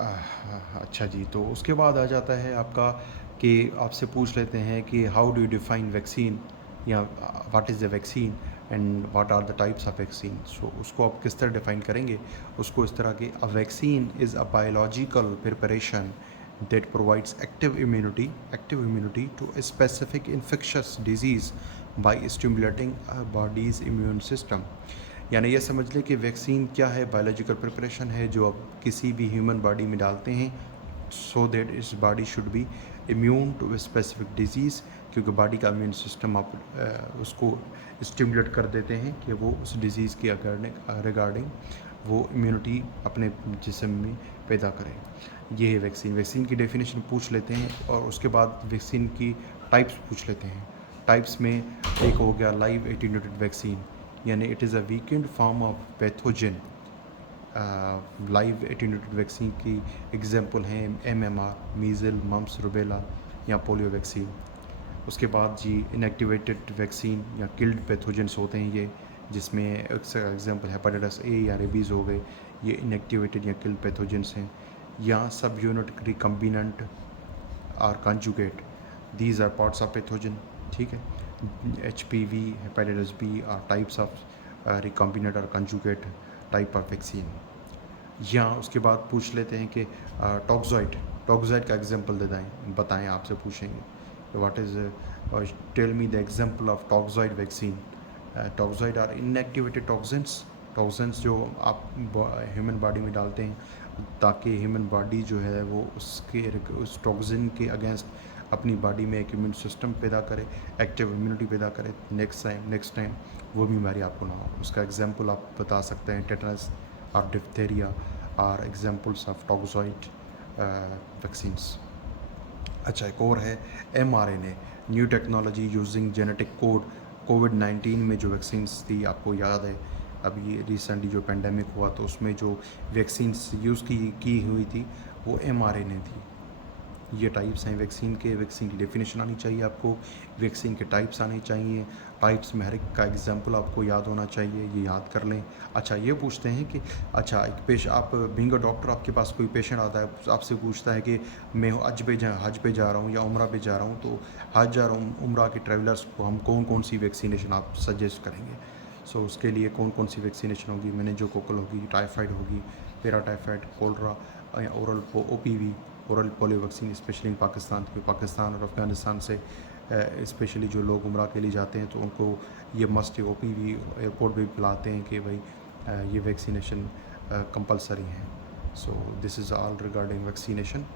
अच्छा जी, तो उसके बाद आ जाता है आपका कि आपसे पूछ लेते हैं कि how do you define vaccine, या what is the vaccine and what are the types of vaccine. So उसको आप किस तरह डिफाइन करेंगे? उसको इस तरह कि a vaccine is a biological preparation that provides active immunity to a specific infectious disease by stimulating a body's immune system। यानी ये समझ लें कि वैक्सीन क्या है? बायोलॉजिकल प्रिपरेशन है जो आप किसी भी ह्यूमन बॉडी में डालते हैं, सो दैट इस body should be immune to specific disease, क्योंकि बॉडी का इम्यून सिस्टम आप उसको स्टिमुलेट कर देते हैं कि वो उस डिज़ीज़ के रिगार्डिंग वो इम्यूनिटी अपने जिस्म में पैदा करें। ये है वैक्सीन। वैक्सीन की डेफिनेशन पूछ लेते हैं और उसके बाद वैक्सीन की टाइप्स पूछ लेते हैं। टाइप्स में एक हो गया लाइव एटेन्यूएटेड वैक्सीन, यानी it is a weekend form of pathogen. Live attenuated vaccine की एग्जांपल हैं एमएमआर, मीज़ल, मम्प्स, रूबेला या पोलियो वैक्सीन। उसके बाद जी इनएक्टिवेटेड वैक्सीन या किल्ड पैथोजेंस होते हैं ये, जिसमें एग्जांपल हेपेटाइटिस ए या रेबीज़ हो गए, ये इनएक्टिवेटेड या किल्ड पैथोजेंस हैं। या subunit recombinant or conjugate, these are parts of pathogen. ठीक है, HPV, hepatitis B are types of recombinant और कंजुगेट टाइप ऑफ वैक्सीन। या उसके बाद पूछ लेते हैं कि टॉक्सॉइड का एग्जांपल बताएं, आपसे पूछेंगे what is, tell me the example of toxoid vaccine. Toxoid are inactivated toxins जो आप ह्यूमन बॉडी में डालते हैं ताकि ह्यूमन बॉडी जो है वो उस टॉक्सिन के अगेंस्ट अपनी बॉडी में एक इम्यून सिस्टम पैदा करे, एक्टिव इम्यूनिटी पैदा करे, नेक्स्ट टाइम वो बीमारी आपको ना हो। उसका एग्जांपल आप बता सकते हैं टेटनस और diphtheria are examples of toxoid vaccines. अच्छा, एक और है mRNA, new technology using genetic code. कोविड-19 में जो वैक्सीन्स थी, आपको याद है अभी रिसेंटली जो पेंडेमिक हुआ तो उसमें जो वैक्सीन्स यूज़ की हुई थी वो mRNA थी। ये टाइप्स हैं वैक्सीन के। वैक्सीन की डेफिनेशन आनी चाहिए आपको, वैक्सीन के टाइप्स आने चाहिए, टाइप्स में हर एक का एग्जांपल आपको याद होना चाहिए, ये याद कर लें। अच्छा, ये पूछते हैं कि अच्छा एक आप बीइंग अ डॉक्टर, आपके पास कोई पेशेंट आता है, आपसे पूछता है कि मैं हज पे जा रहा हूँ या उम्रा पे जा रहा हूँ, तो हज और उम्रा के ट्रैवलर्स को हम कौन कौन सी वैक्सीनेशन आप सजेस्ट करेंगे? सो उसके लिए कौन कौन सी वैक्सीनेशन होगी? मेनिंजोकोकल होगी, टाइफाइड होगी, paratyphoid, cholera, oral OPV, oral polio vaccine, specially in Pakistan, क्योंकि पाकिस्तान और अफ़गानिस्तान से स्पेशली जो लोग उम्रा के लिए जाते हैं तो उनको ये मस्ट OPV एयरपोर्ट पे भी पिलाते हैं कि भाई ये वैक्सीनेशन कंपलसरी है। So this is all regarding vaccination.